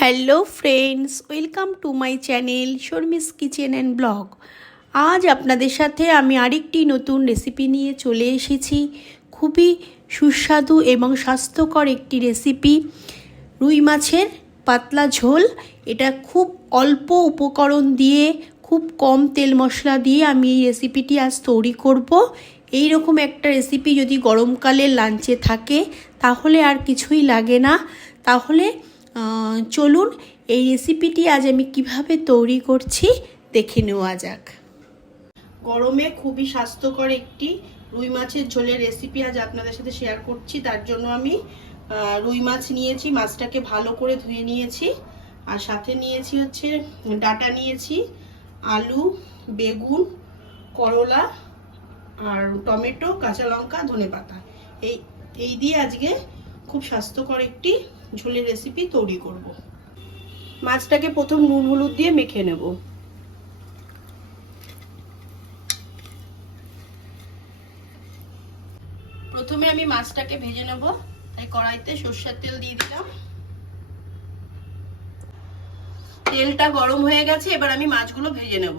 Hello friends welcome to my channel Sharmi's kitchen and blog আজ আপনাদের সাথে আমি আরেকটি নতুন রেসিপি নিয়ে চলে এসেছি। খুবই সুস্বাদু এবং স্বাস্থ্যকর একটি রেসিপি রুই মাছের পাতলা ঝোল। এটা খুব অল্প উপকরণ দিয়ে, খুব কম তেল মশলা দিয়ে আমি এই রেসিপিটি আজ তৈরি করব। এই রকম একটা রেসিপি যদি গরমকালে লাঞ্চে থাকে, তাহলে আর কিছুই লাগে না। তাহলে চলুন এই রেসিপিটি আজ আমি কীভাবে তৈরি করছি দেখে নেওয়া যাক। গরমে খুবই স্বাস্থ্যকর একটি রুই মাছের ঝোলের রেসিপি আজ আপনাদের সাথে শেয়ার করছি। তার জন্য আমি রুই মাছ নিয়েছি, মাছটাকে ভালো করে ধুয়ে নিয়েছি। আর সাথে নিয়েছি হচ্ছে, ডাটা নিয়েছি, আলু, বেগুন, করলা, আর টমেটো, কাঁচা লঙ্কা ধনে পাতা এই এই দিয়ে আজকে খুব স্বাস্থ্যকর একটি ঝোলের রেসিপি তৈরি করব। মাছটাকে প্রথম নুন হলুদ দিয়ে মেখে নেব। প্রথমে আমি মাছটাকে ভেজে নেব। তাই কড়াইতে সর্ষের তেল দিয়ে দিলাম। তেলটা গরম হয়ে গেছে, এবার আমি মাছগুলো ভেজে নেব।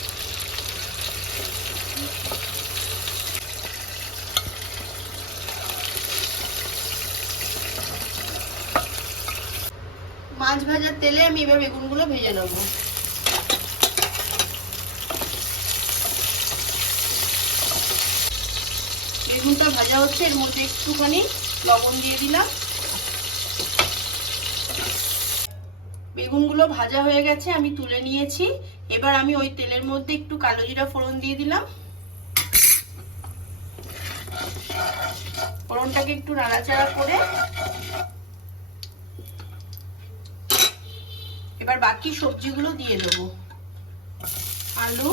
মাছ ভাজার তেলে আমি এবার বেগুনগুলো ভেজে নেব। বেগুনটা ভাজা হচ্ছে, এর মধ্যে একটুখানি লবণ দিয়ে দিলাম। বেগুনগুলো ভাজা হয়ে গেছে, আমি তুলে নিয়েছি। এবার আমি ওই তেলের মধ্যে একটু কালো জিরা ফোড়ন দিয়ে দিলাম। ফোড়নটাকে একটু নাড়াচাড়া করে এবার বাকি সবজিগুলো দিয়ে দেবো। আলু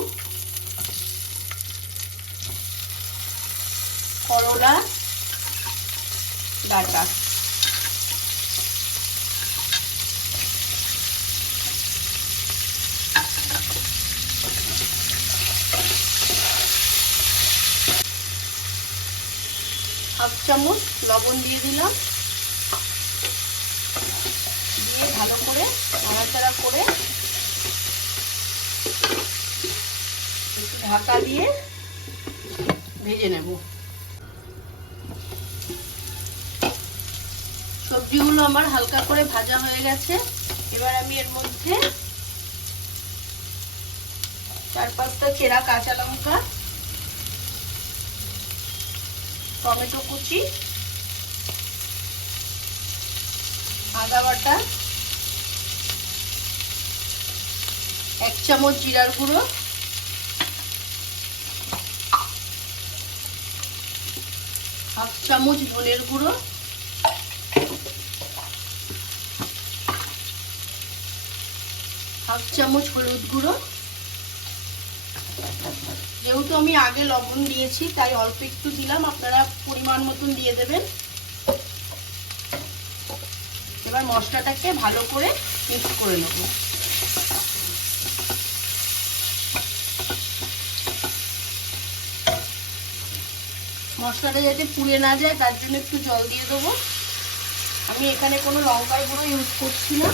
করলা ডাটা। হাফ চামচ লবণ দিয়ে দিলাম দিয়ে ভালো করে নাড়াচাড়া করে একটু ঢাকা দিয়ে ভেজে নেব। সবজিগুলো আমার হালকা করে ভাজা হয়ে গেছে। এবার আমি এর মধ্যে চার পাঁচটা চেরা কাঁচা লঙ্কা, টমেটো কুচি, আদা বাটা এক চামচ জিরার গুঁড়ো। হাফ চামচ ধনের গুঁড়ো। হাফ চামচ হলুদ গুঁড়ো। যেহেতু আমি আগে লবণ দিয়েছি, তাই অল্প একটু দিলাম। আপনারা পরিমাণ মতন দিয়ে দেবেন। এবার মশলাটাকে ভালো করে মিক্স করে নেব। মশলাটা যাতে পুড়ে না যায়, তার জন্য একটু জল দিয়ে দেবো। আমি এখানে কোনো লঙ্কার গুঁড়ো ইউজ করছি না।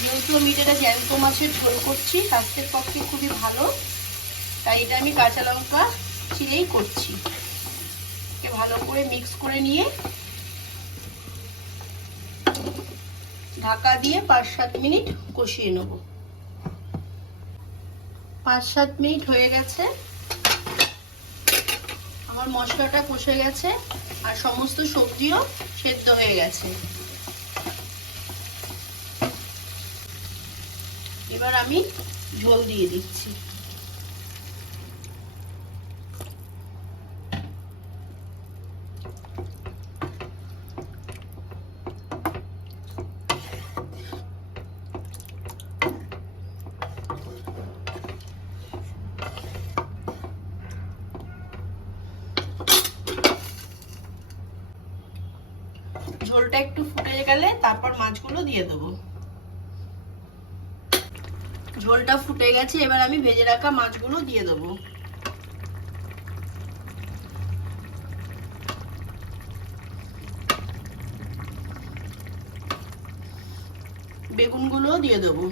যেহেতু আমি এটা জ্যান্ত মাছের ঝোল করছি, স্বাস্থ্যের পক্ষে খুবই ভালো। তাই এটা আমি কাঁচা লঙ্কা চিরেই করছি। ভালো করে মিক্স করে নিয়ে ঢাকা দিয়ে পাঁচ সাত মিনিট কষিয়ে নেব। পাঁচ সাত মিনিট হয়ে গেছে। আমার মশলাটা কষে গেছে আর সমস্ত সবজিও সেদ্ধ হয়ে গেছে। এবার আমি ঝোল দিয়ে দিচ্ছি ঝোলটা একটু ফুটে গেলে তারপর মাছগুলো দিয়ে দেবো। ঝোলটা ফুটে গেছে, এবার আমি ভেজে রাখা মাছগুলো দিয়ে দেবো। বেগুনগুলোও দিয়ে দেবো।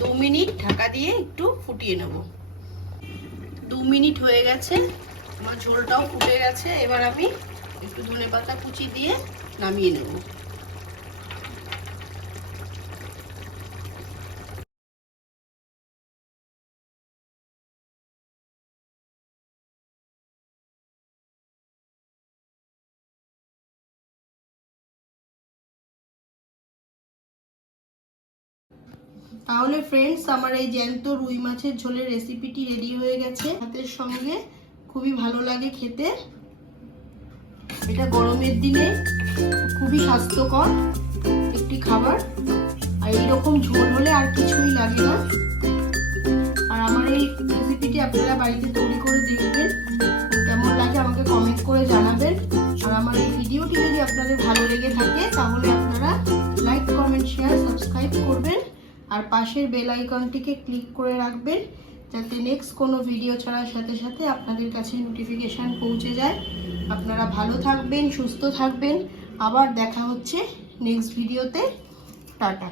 দু মিনিট ঢাকা দিয়ে একটু ফুটিয়ে নেব। দু মিনিট হয়ে গেছে, আমার ঝোলটাও ফুটে গেছে, এবার আমি একটু ধনে পাতা কুচি দিয়ে নামিয়ে নেব। তাহলে ফ্রেন্ডস আমার এই জ্যান্ত রুই মাছের ঝোলের রেসিপিটি রেডি হয়ে গেছে। ভাতের সঙ্গে খুবই ভালো লাগে খেতে। এটা গরমের দিনে খুবই স্বাস্থ্যকর একটি খাবার। আর এইরকম ঝোল হলে আর কিছুই লাগে না। আর আমার এই রেসিপিটি আপনারা বাড়িতে তৈরি করে দেখবেন। কেমন লাগে আমাকে কমেন্ট করে জানাবেন। আর আমার এই ভিডিওটি যদি আপনাদের ভালো লেগে থাকে, তাহলে আর পাশের বেল আইকনটিকে ক্লিক করে রাখবেন, যাতে নেক্সট কোনো ভিডিও ছাড়ার সাথে সাথে আপনাদের কাছে নোটিফিকেশান পৌঁছে যায়। আপনারা ভালো থাকবেন, সুস্থ থাকবেন। আবার দেখা হচ্ছে নেক্সট ভিডিওতে টাটা।